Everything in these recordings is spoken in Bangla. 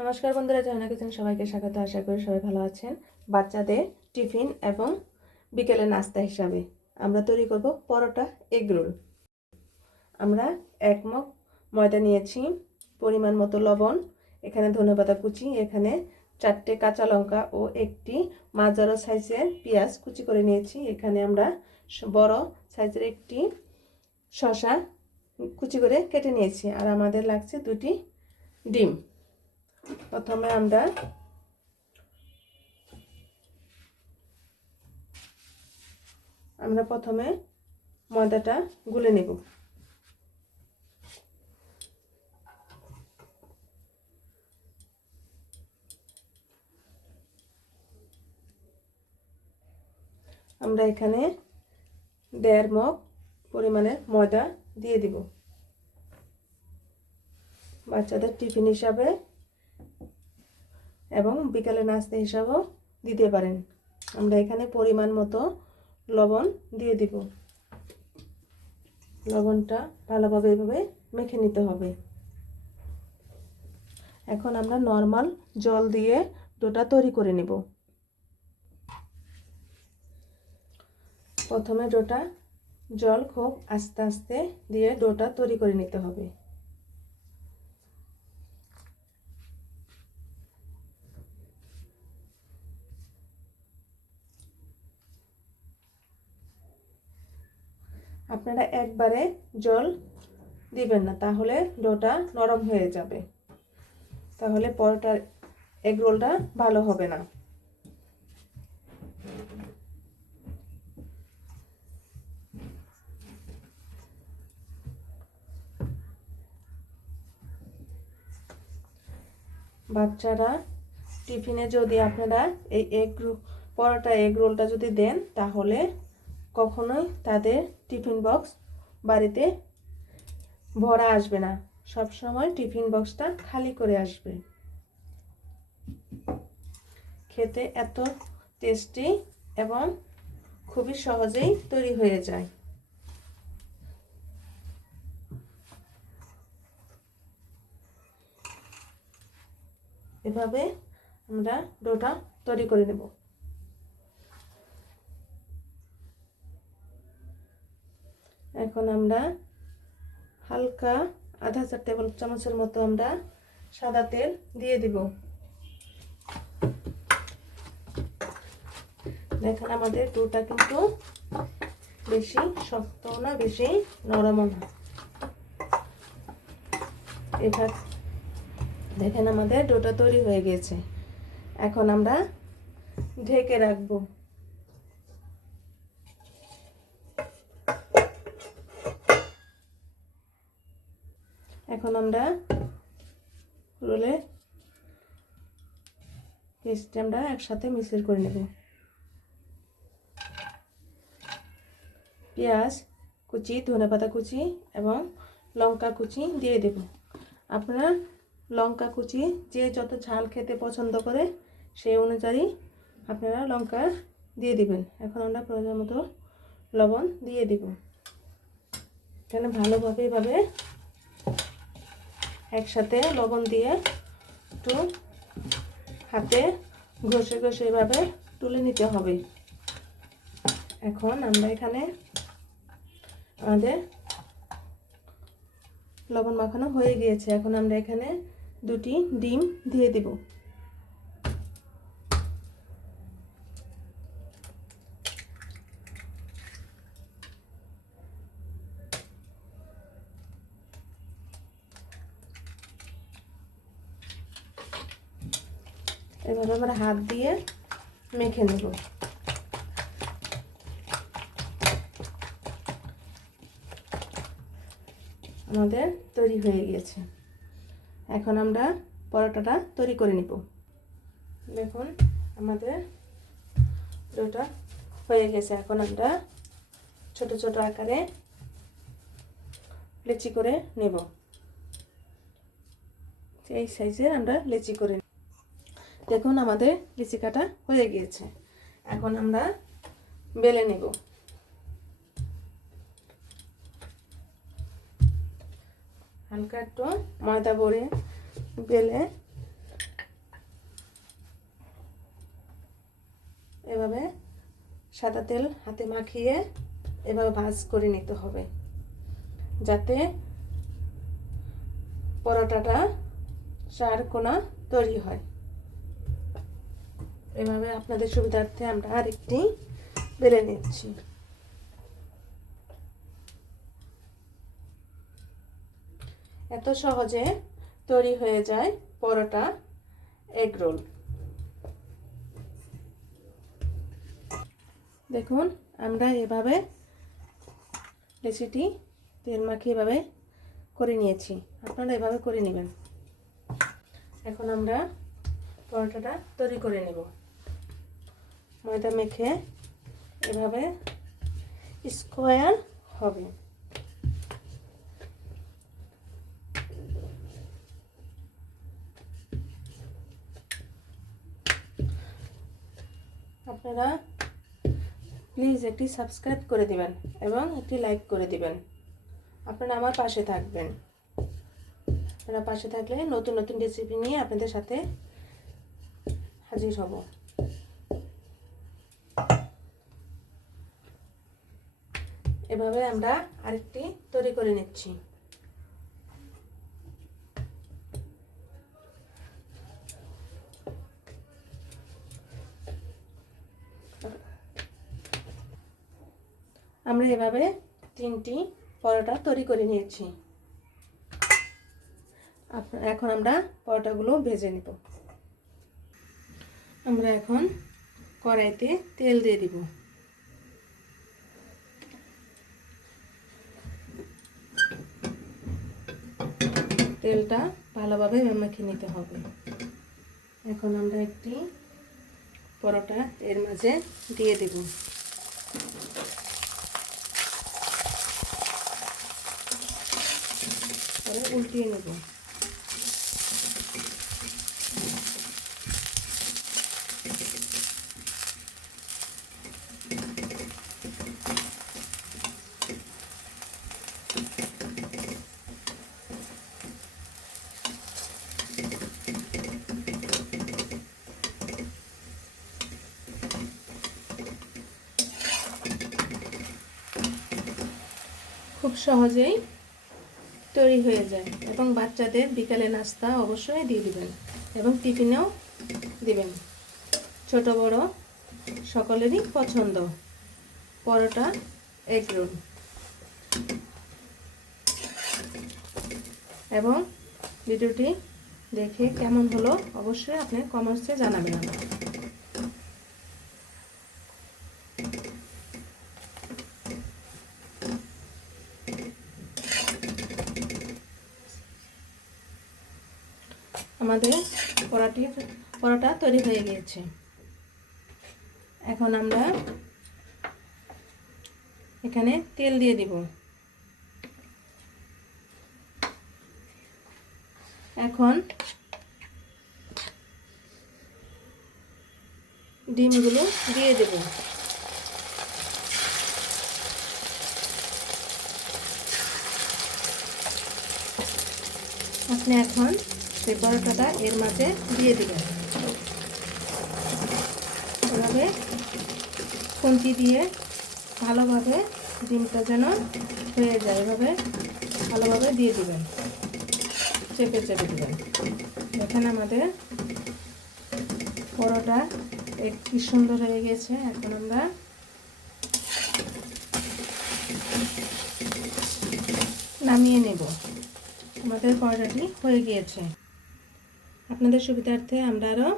নমস্কার বন্ধুরা জানা কিচেন সবাইকে স্বাগত। আশা করি সবাই ভালো আছেন। বাচ্চাদের টিফিন এবং বিকেলে নাস্তা হিসাবে আমরা তৈরি করব পরোটা এগ রোল। আমরা এক মগ ময়দা নিয়েছি, পরিমাণ মতো লবণ, এখানে ধনেপাতা কুচি, এখানে চারটে কাঁচা লঙ্কা ও একটি মাঝারো সাইজের পেঁয়াজ কুচি করে নিয়েছি। এখানে আমরা বড় সাইজের একটি শসা কুচি করে কেটে নিয়েছি। আর আমাদের লাগছে দুটি ডিম। প্রথমে আমরা আমরা প্রথমে ময়দাটা গুলে নেব। আমরা এখানে দেড় মগ পরিমাণে ময়দা দিয়ে দিব। বাচ্চাদের টিফিন হিসাবে এবং বিকালে নাস্তা হিসাবেও দিতে পারেন। আমরা এখানে পরিমাণ মতো লবণ দিয়ে দিব। লবণটা ভালোভাবে এভাবে মেখে নিতে হবে। এখন আমরা নর্মাল জল দিয়ে ডোটা তৈরি করে নেব। প্রথমে ডোটা জল খুব আস্তে আস্তে দিয়ে ডোটা তৈরি করে নিতে হবে। আপনারা একবারে জল দিবেন না, তাহলে ডোটা নরম হয়ে যাবে। তাহলে পরোটার এগ রোলটা ভালো হবে না। বাচ্চারা টিফিনে যদি আপনারা এই এগ পরোটা এগ রোলটা যদি দেন, তাহলে কখনোই তাদের টিফিন বক্স বাড়িতে ভরা আসবে না। সব সময় টিফিন বক্সটা খালি করে আসবে। খেতে এত টেস্টি এবং খুবই সহজেই তৈরি হয়ে যায়। এভাবে আমরা ডোটা তৈরি করে নেব। এখন আমরা হালকা আধা চার টেবিল চামচের মতো আমরা সাদা তেল দিয়ে দিব। দেখেন আমাদের ডোটা কিন্তু বেশি শক্ত না, বেশি নরমও না। এবার দেখেন আমাদের ডোটা তৈরি হয়ে গেছে। এখন আমরা ঢেকে রাখব। এখন আমরা রোলে পেস্টটা আমরা একসাথে মিশ্রণ করে নেব। পেঁয়াজ কুচি ধনেপাতা কুচি এবং লঙ্কা কুচি দিয়ে দেব। আপনার লঙ্কা কুচি যে যত ঝাল খেতে পছন্দ করে সেই অনুযায়ী আপনারা লঙ্কা দিয়ে দিবেন। এখন আমরা প্রয়োজন মতো লবণ দিয়ে দিব। এখানে ভালোভাবে এভাবে একসাথে লবণ দিয়ে একটু হাতে ঘষে ঘষে এভাবে তুলে নিতে হবে। এখন আমরা এখানে আমাদের লবণ মাখানো হয়ে গিয়েছে। এখন আমরা এখানে দুটি ডিম দিয়ে দেব। আমরা হাত দিয়ে মেখে নেব। আমাদের তৈরি হয়ে গিয়েছে। এখন আমরা পরোটাটা তৈরি করে নিব। দেখুন, আমাদের ডোটা হয়ে গেছে। এখন আমরা ছোট ছোট আকারে লেচি করে নেব। এই সাইজের আমরা লেচি করে। দেখুন আমাদের লিচি কাটা হয়ে গিয়েছে। এখন আমরা বেলে নেব। হালকা একটু ময়দা বড়ে বেলে এভাবে সাদা তেল হাতে মাখিয়ে এভাবে ভাজ করে নিতে হবে। যাতে পরোটাটা চার কোনা তৈরি হয়। এভাবে আপনাদের সুবিধার্থে আমরা আরেকটি বেলে নিচ্ছি। এত সহজে তৈরি হয়ে যায় পরোটা এগ রোল। দেখুন, আমরা এভাবে রেসিটি তেল মাখিয়ে এভাবে করে নিয়েছি। আপনারা এভাবে করে নেবেন। এখন আমরা পরোটাটা তৈরি করে নেব। ময়দা মেখে এভাবে স্কোয়ার হবে। আপনারা প্লিজ একটি সাবস্ক্রাইব করে দিবেন এবং একটি লাইক করে দিবেন। আপনারা আমার পাশে থাকবেন। আপনারা পাশে থাকলে নতুন নতুন রেসিপি নিয়ে আপনাদের সাথে হাজির হব। এভাবে আমরা আরেকটি তৈরি করে নিচ্ছি। আমরা এভাবে তিনটি পরোটা তৈরি করে নিয়েছি। এখন আমরা পরোটাগুলো ভেজে নেব। আমরা এখন কড়াইতে তেল দিয়ে দিব। তেলটা ভালোভাবে মেখে নিতে হবে। এখন আমরা একটি পরোটা এর মাঝে দিয়ে দেব। উল্টিয়ে নেব। খুব সহজেই তৈরি হয়ে যায় এবং বাচ্চাদের বিকালে নাস্তা অবশ্যই দিয়ে দিবেন এবং টিফিনেও দিবেন। ছোট, বড় সকলেরই পছন্দ। পরোটা এগ রোল এবং ভিডিওটি দেখে কেমন হলো অবশ্যই আপনি কমেন্টসে জানাবেন। আমাদের পরাটি পরোটা তৈরি হয়ে গিয়েছে। এখন আমরা এখানে তেল দিয়ে দিব। এখন ডিমগুলো দিয়ে দেব। আপনি এখন সেই পরোটাটা এর মাঝে দিয়ে দিবেন। এভাবে খুন্তি দিয়ে ভালোভাবে ডিমটা যেন হয়ে যায়, এভাবে ভালোভাবে দিয়ে দিবেন। চেপে চেপে দিবেন। দেখেন আমাদের পরোটা এক কি সুন্দর হয়ে গেছে। এখন আমরা নামিয়ে নেব। আমাদের পরোটাটি হয়ে গিয়েছে। আপনাদের সুবিধার্থে আমরা আরও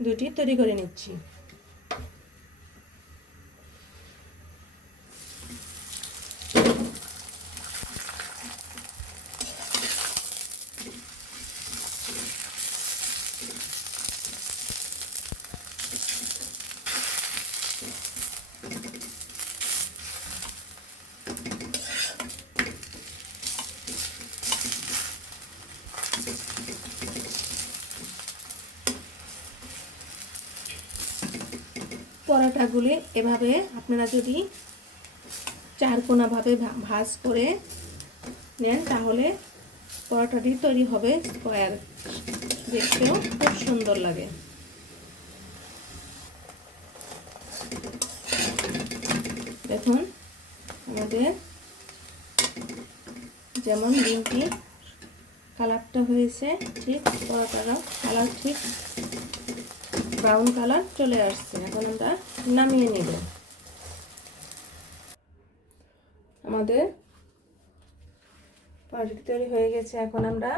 দুটি তৈরি করে নিচ্ছি। পরোটাগুলি এভাবে আপনারা যদি চারকোনাভাবে ভাঁজ করে নেন, তাহলে পরোটাটি তৈরি হবে স্কোয়ার। দেখতেও খুব সুন্দর লাগে। দেখুন, আমাদের যেমন ডিমটি কালারটা হয়েছে, ঠিক পরোটারও কালার ঠিক ব্রাউন কালার চলে আসছে। এখন আমরা নামিয়ে নিব। আমাদের পাউরুটি তৈরি হয়ে গেছে। এখন আমরা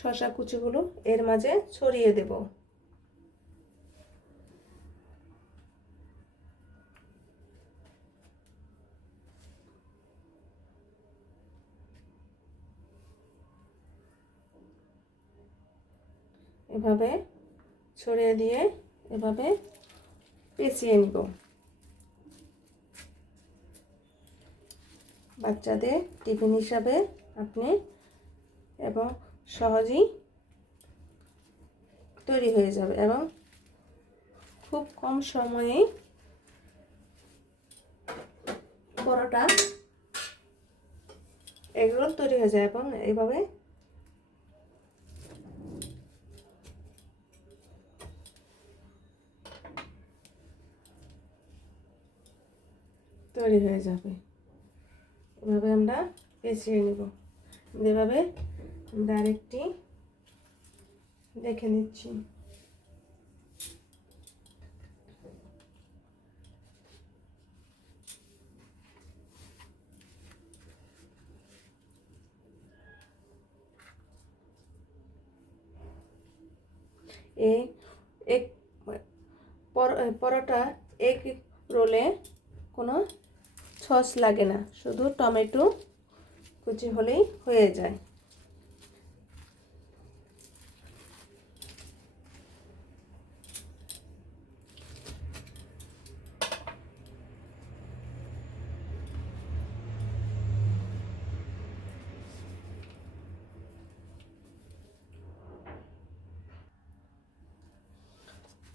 শশা কুচিগুলো এর মাঝে ছড়িয়ে দেব। এভাবে ছড়িয়ে দিয়ে এভাবে পেঁচিয়ে নিব। বাচ্চাদের টিফিন হিসাবে আপনি এবং সহজেই তৈরি হয়ে যাবে এবং খুব কম সময়েই পরোটা এগুলো তৈরি হয়ে যায় এবং এইভাবে তৈরি হয়ে যাবে। এভাবে আমরা পেঁচিয়ে নেব। এভাবে আমরা আরেকটি দেখে নিচ্ছি। এই এক পরোটা এক রোলে কোনো সস লাগে না শুধু টমেটো কুচি হলেই হয়ে যায়।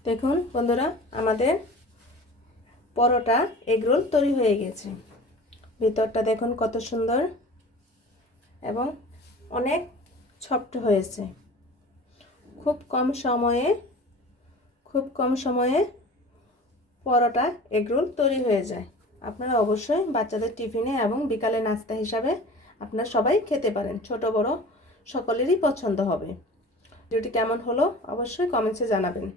দেখুন বন্ধুরা আমাদের পরোটা এগরোল তৈরি হয়ে গেছে। ভিতরটা দেখুন কত সুন্দর এবং অনেক সফট হয়েছে। খুব কম সময়ে, খুব কম সময়ে পরোটা এগরোল তৈরি হয়ে যায়। আপনারা অবশ্যই বাচ্চাদের টিফিনে এবং বিকালে নাস্তা হিসাবে আপনারা সবাই খেতে পারেন। ছোট, বড় সকলেরই পছন্দ হবে। ভিডিওটি কেমন হলো অবশ্যই কমেন্টসে জানাবেন।